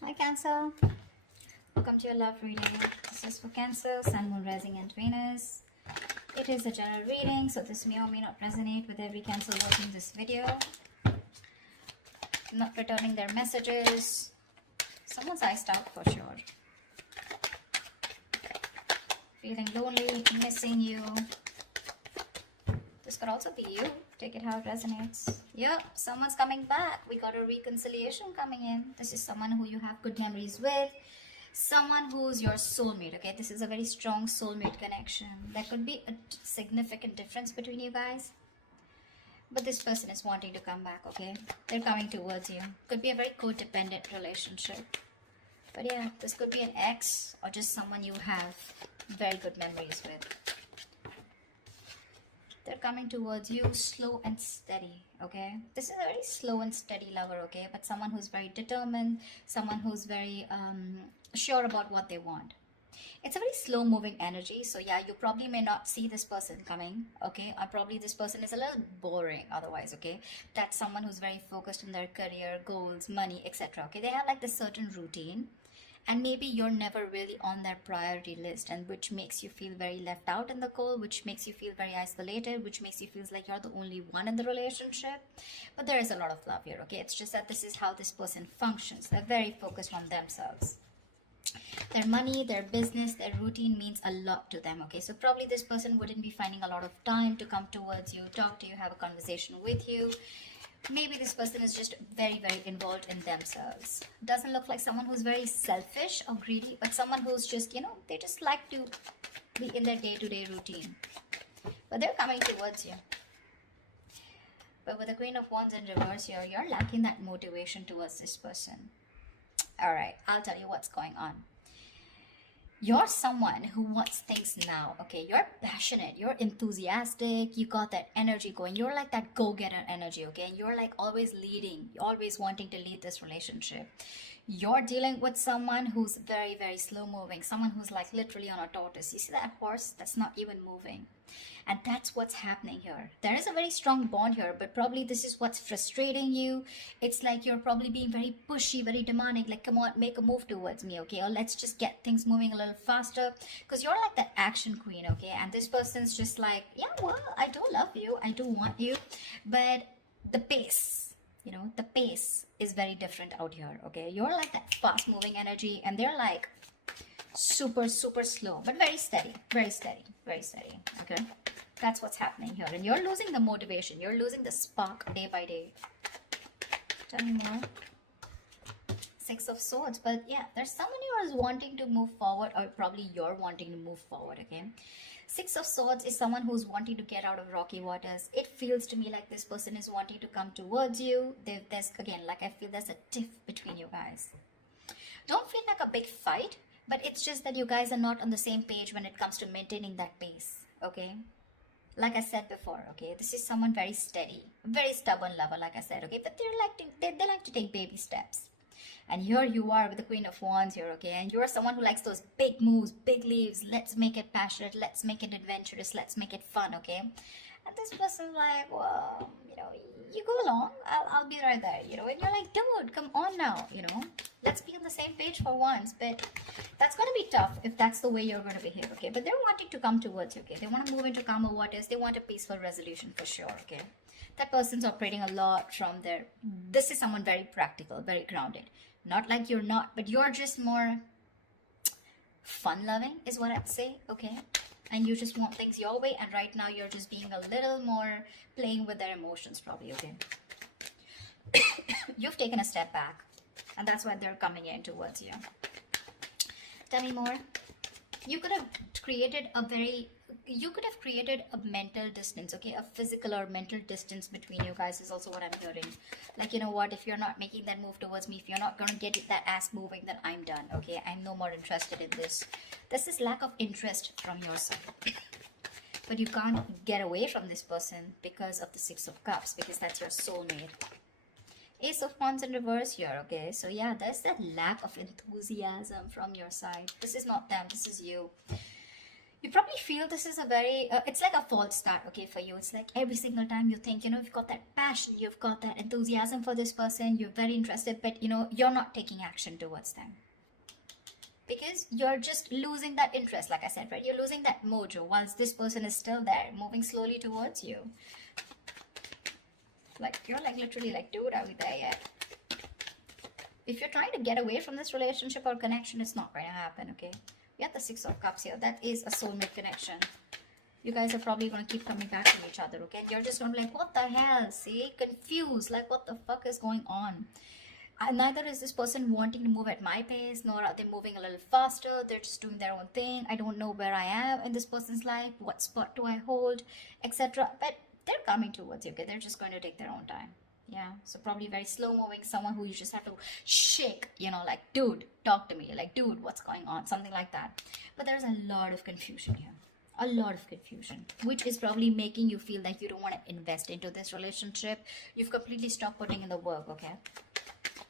Hi Cancer, welcome to your love reading. This is for Cancer, Sun, Moon, Rising and Venus. It is a general reading, so this may or may not resonate with every Cancer watching this video. Not returning their messages. Someone's iced out for sure. Feeling lonely, missing you. This could also be you. Take it how it resonates. Yep, someone's coming back. We got a reconciliation coming in. This is someone who you have good memories with. Someone who's your soulmate, okay? This is a very strong soulmate connection. There could be a significant difference between you guys. But this person is wanting to come back, okay? They're coming towards you. Could be a very codependent relationship. But yeah, this could be an ex or just someone you have very good memories with. They're coming towards you slow and steady, okay? This is a very slow and steady lover, okay? But someone who's very determined, someone who's very sure about what they want. It's a very slow moving energy, so yeah, you probably may not see this person coming, okay? Or probably this person is a little boring otherwise, okay? That's someone who's very focused on their career, goals, money, etc., okay? They have like this certain routine. And maybe you're never really on their priority list, and which makes you feel very left out in the cold, which makes you feel very isolated, which makes you feel like you're the only one in the relationship. But there is a lot of love here, okay? It's just that this is how this person functions. They're very focused on themselves. Their money, their business, their routine means a lot to them, okay? So probably this person wouldn't be finding a lot of time to come towards you, talk to you, have a conversation with you. Maybe this person is just very, very involved in themselves. Doesn't look like someone who's very selfish or greedy, but someone who's just, you know, they just like to be in their day-to-day routine. But they're coming towards you. But with the Queen of Wands in reverse here, you're lacking that motivation towards this person. All right, I'll tell you what's going on. You're someone who wants things now, okay? You're passionate, you're enthusiastic, you got that energy going. You're like that go-getter energy, okay? And you're like always leading, always wanting to lead this relationship. You're dealing with someone who's very, very slow moving, someone who's like literally on a tortoise. You see that horse that's not even moving? And that's what's happening here. There is a very strong bond here, but probably this is what's frustrating you. It's like you're probably being very pushy, very demanding, like, come on, make a move towards me, okay? Or let's just get things moving a little faster, because you're like that action queen, okay? And this person's just like, yeah, well, I do love you, I do want you, but the pace, you know, the pace is very different out here, okay? You're like that fast moving energy, and they're like super, super slow, but very steady, very steady, very steady, okay? That's what's happening here. And you're losing the motivation. You're losing the spark day by day. Tell me more. Six of Swords. But yeah, there's someone who is wanting to move forward, or probably you're wanting to move forward, okay? Six of Swords is someone who's wanting to get out of rocky waters. It feels to me like this person is wanting to come towards you. There's, again, like I feel there's a tiff between you guys. Don't feel like a big fight, but it's just that you guys are not on the same page when it comes to maintaining that pace, okay? Like I said before, okay, this is someone very steady, very stubborn lover, like I said, okay, but they like to take baby steps. And here you are with the Queen of Wands here, okay, and you're someone who likes those big moves, big leaves. Let's make it passionate, let's make it adventurous, let's make it fun, okay? And this person's like, well, you know, you go along, I'll be right there, you know, and you're like, dude, come on now, you know, let's be on the same page for once. But that's going to be tough if that's the way you're going to behave, okay? But they're wanting to come towards you, okay? They want to move into calmer waters. They want a peaceful resolution for sure, okay? That person's operating a lot from there. This is someone very practical, very grounded. Not like you're not, but you're just more fun-loving is what I'd say, okay? And you just want things your way, and right now you're just being a little more playing with their emotions probably, okay? You've taken a step back, and that's why they're coming in towards you. Tell me more. You could have created a mental distance, okay? A physical or mental distance between you guys is also what I'm hearing. Like, you know what, if you're not making that move towards me, if you're not going to get that ass moving, then I'm done, okay? I'm no more interested in this. This is lack of interest from your side. But you can't get away from this person because of the Six of Cups, because that's your soulmate. Ace of Wands in reverse here, okay? So yeah, there's that lack of enthusiasm from your side. This is not them, this is you. You probably feel this is a very it's like a false start, okay, for you. It's like every single time you think, you've got that passion, you've got that enthusiasm for this person, you're very interested, but you're not taking action towards them because you're just losing that interest. Like I said, right, you're losing that mojo whilst this person is still there, moving slowly towards you. Like, you're like literally like, dude, are we there yet? If you're trying to get away from this relationship or connection, it's not going to happen, okay? We have the Six of Cups here. That is a soulmate connection. You guys are probably going to keep coming back to each other, okay? And you're just going to be like, what the hell? See? Confused. Like, what the fuck is going on? Neither is this person wanting to move at my pace, nor are they moving a little faster. They're just doing their own thing. I don't know where I am in this person's life. What spot do I hold? Etc. But they're coming towards you, okay? They're just going to take their own time. Yeah, so probably very slow moving, someone who you just have to shake, like, dude, talk to me, like, dude, what's going on, something like that. But there's a lot of confusion here, a lot of confusion, which is probably making you feel like you don't want to invest into this relationship. You've completely stopped putting in the work, okay?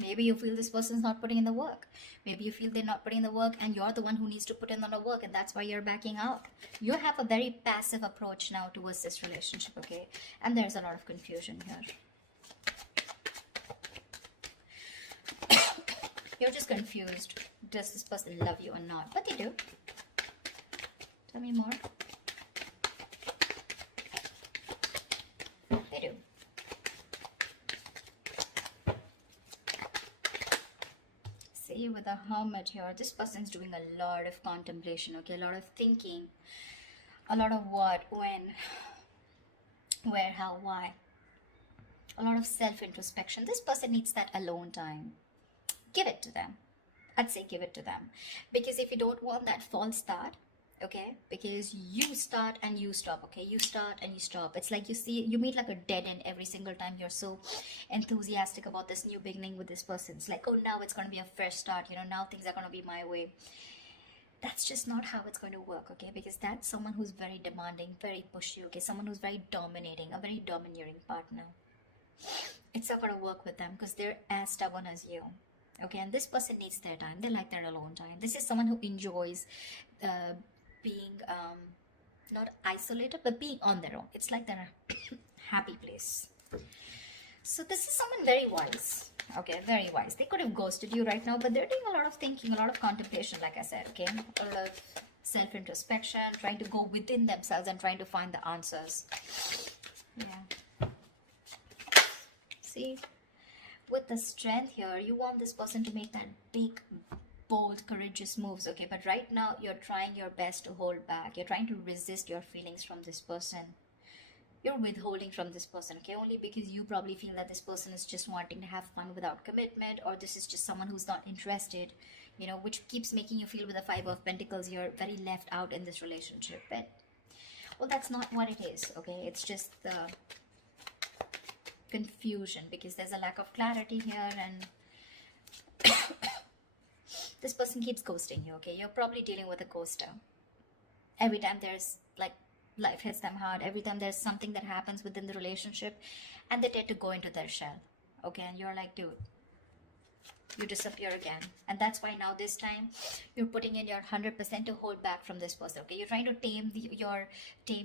Maybe you feel this person's not putting in the work. Maybe you feel they're not putting in the work and you're the one who needs to put in the work, and that's why you're backing out. You have a very passive approach now towards this relationship, okay? And there's a lot of confusion here. You're just confused. Does this person love you or not? But they do. Tell me more. They do. See, with the Hermit here, this person's doing a lot of contemplation, okay? A lot of thinking. A lot of what, when, where, how, why. A lot of self-introspection. This person needs that alone time. Give it to them. I'd say give it to them. Because if you don't want that false start, okay, because you start and you stop, okay, you start and you stop. It's like you meet like a dead end every single time you're so enthusiastic about this new beginning with this person. It's like, oh, now it's going to be a fresh start, now things are going to be my way. That's just not how it's going to work, okay, because that's someone who's very demanding, very pushy, okay, someone who's very dominating, a very domineering partner. It's not going to work with them because they're as stubborn as you. Okay, and this person needs their time. They like their alone time. This is someone who enjoys being not isolated, but being on their own. It's like their happy place. So this is someone very wise. Okay, very wise. They could have ghosted you right now, but they're doing a lot of thinking, a lot of contemplation, like I said, okay? A lot of self-introspection, trying to go within themselves and trying to find the answers. Yeah. See? With the Strength here, you want this person to make that big, bold, courageous moves, okay? But right now, you're trying your best to hold back. You're trying to resist your feelings from this person. You're withholding from this person, okay? Only because you probably feel that this person is just wanting to have fun without commitment, or this is just someone who's not interested, which keeps making you feel with the Five of Pentacles, you're very left out in this relationship. But, well, that's not what it is, okay? It's just the confusion because there's a lack of clarity here, and this person keeps ghosting you, okay? You're probably dealing with a ghoster. Every time there's like life hits them hard, every time there's something that happens within the relationship, and they tend to go into their shell, okay? And you're like, dude, you disappear again. And that's why now this time you're putting in your 100% to hold back from this person, okay? You're trying to tame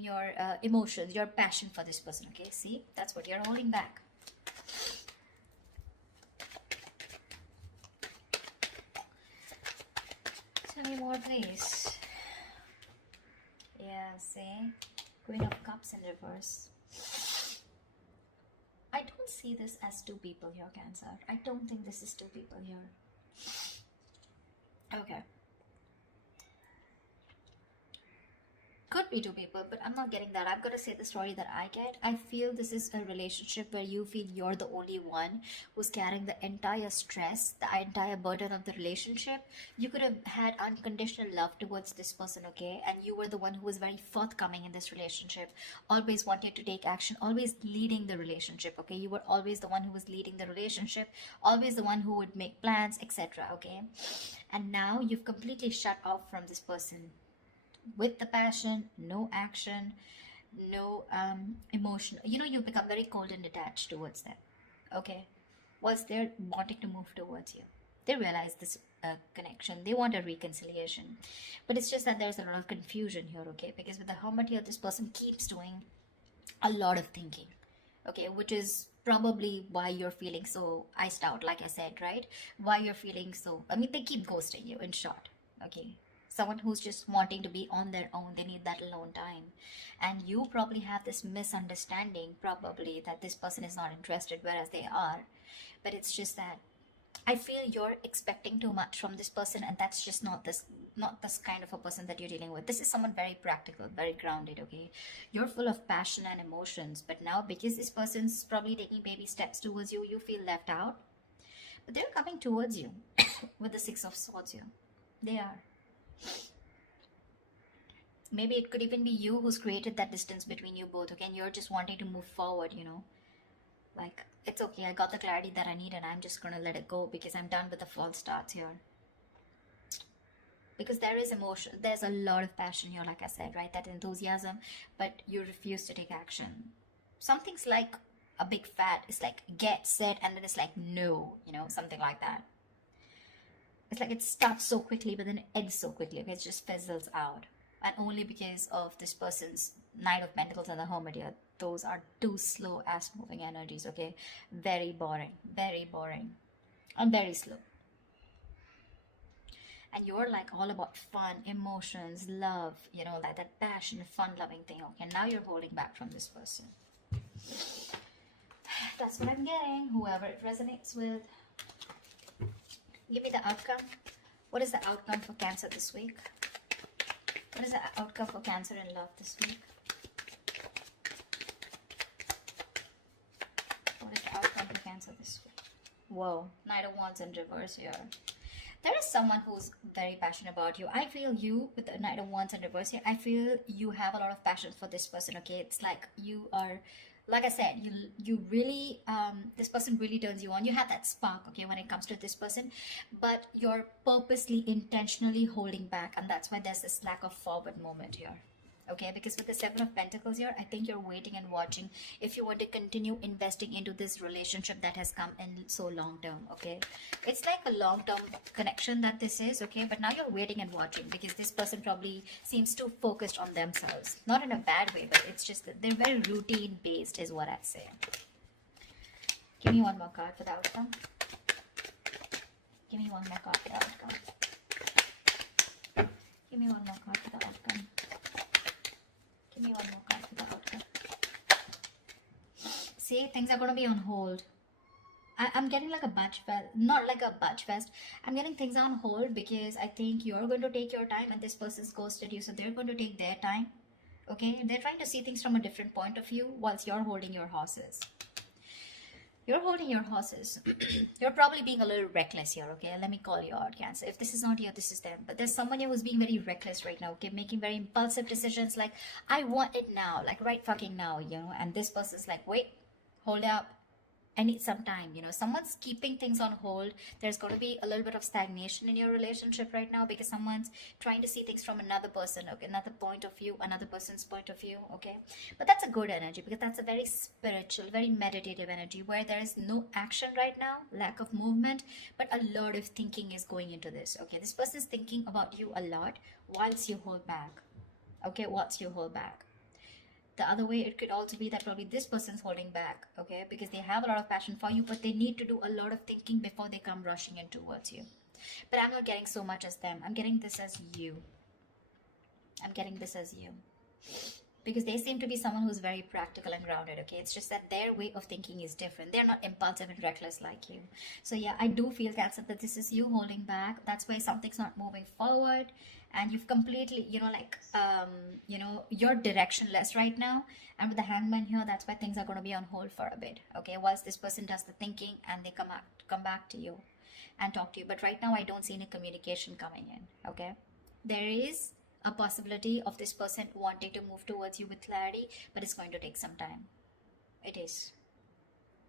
your emotions, your passion for this person, okay? See, that's what you're holding back. Tell me more, please. Yeah, see, Queen of Cups in reverse. I don't see this as two people here, Cancer. I don't think this is two people here. Okay. Could be two people, but I'm not getting that. I'm going to say the story that I get. I feel this is a relationship where you feel you're the only one who's carrying the entire stress, the entire burden of the relationship. You could have had unconditional love towards this person, okay? And you were the one who was very forthcoming in this relationship, always wanted to take action, always leading the relationship, okay? You were always the one who was leading the relationship, always the one who would make plans, etc., okay? And now you've completely shut off from this person. With the passion, no action, no emotion. You become very cold and detached towards them, okay? Whilst they're wanting to move towards you. They realize this connection. They want a reconciliation. But it's just that there's a lot of confusion here, okay? Because with the Hermit here, this person keeps doing a lot of thinking, okay? Which is probably why you're feeling so iced out, like I said, right? Why you're feeling so, I mean, they keep ghosting you, in short, okay? Someone who's just wanting to be on their own, they need that alone time. And you probably have this misunderstanding, probably, that this person is not interested, whereas they are. But it's just that I feel you're expecting too much from this person, and that's just not this kind of a person that you're dealing with. This is someone very practical, very grounded, okay? You're full of passion and emotions, but now because this person's probably taking baby steps towards you, you feel left out. But they're coming towards you with the Six of Swords here. They are. Maybe it could even be you who's created that distance between you both, okay? And you're just wanting to move forward, you know? Like, it's okay, I got the clarity that I need and I'm just gonna let it go because I'm done with the false starts here. Because there is emotion, there's a lot of passion here, like I said, right? That enthusiasm, but you refuse to take action. Something's like a big fat, it's like get, set, and then it's like no, you know, something like that. It's like it starts so quickly, but then it ends so quickly, okay? It just fizzles out. And only because of this person's Knight of Pentacles and the Hermit here. Those are two slow ass moving energies, okay? Very boring, and very slow. And you're like all about fun, emotions, love, you know, like that passion, fun loving thing, okay? Now you're holding back from this person. That's what I'm getting. Whoever it resonates with, give me the outcome. What is the outcome for Cancer this week? What is the outcome for Cancer in love this week? What is the outcome for Cancer this week? Whoa, Knight of Wands in reverse here. There is someone who's very passionate about you. I feel you, with the Knight of Wands in reverse here, I feel you have a lot of passion for this person, okay? It's like you are, like I said, you really, this person really turns you on. You have that spark, okay, when it comes to this person, but you're purposely, intentionally holding back, and that's why there's this lack of forward moment here. Okay, because with the Seven of Pentacles here, I think you're waiting and watching if you want to continue investing into this relationship that has come in so long term, okay? It's like a long-term connection that this is, okay? But now you're waiting and watching because this person probably seems too focused on themselves. Not in a bad way, but it's just that they're very routine-based is what I'd say. Give me one more card for the outcome. Give me one more card for the outcome. Give me one more card for the outcome. Give me one more card for the outcome. See, things are going to be on hold. I'm getting like a batch fest, not like a batch fest. I'm getting things on hold because I think you're going to take your time and this person's ghosted you, so they're going to take their time. Okay, they're trying to see things from a different point of view whilst you're holding your horses. You're holding your horses. You're probably being a little reckless here, okay? Let me call you out, Cancer. If this is not you, this is them. But there's someone here who's being very reckless right now, okay? Making very impulsive decisions like, I want it now, like right fucking now, you know? And this person's like, wait, hold up. I need some time, you know. Someone's keeping things on hold. There's going to be a little bit of stagnation in your relationship right now because someone's trying to see things from another person, okay, another point of view, another person's point of view, okay? But that's a good energy because that's a very spiritual, very meditative energy where there is no action right now, lack of movement, but a lot of thinking is going into this, okay? This person's thinking about you a lot whilst you hold back, okay, whilst you hold back. The other way, it could also be that probably this person's holding back, okay, because they have a lot of passion for you, but they need to do a lot of thinking before they come rushing in towards you. But I'm not getting so much as them. I'm getting this as you. I'm getting this as you. Because they seem to be someone who's very practical and grounded, okay? It's just that their way of thinking is different. They're not impulsive and reckless like you. So yeah, I do feel, Cancer, that this is you holding back. That's why something's not moving forward. And you've completely, you know, like, you know, you're directionless right now. And with the Hangman here, that's why things are going to be on hold for a bit, okay? Whilst this person does the thinking and they come back to you and talk to you. But right now, I don't see any communication coming in, okay? There is a possibility of this person wanting to move towards you with clarity, but it's going to take some time. It is,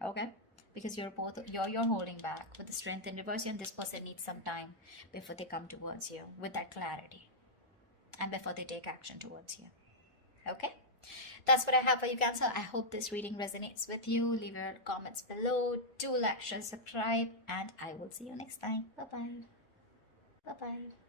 okay? Because you're holding back with the Strength in reverse, and this person needs some time before they come towards you with that clarity and before they take action towards you, okay? That's what I have for you, Cancer. I hope this reading resonates with you. Leave your comments below. Do like, share, subscribe, and I will see you next time. Bye bye. Bye bye.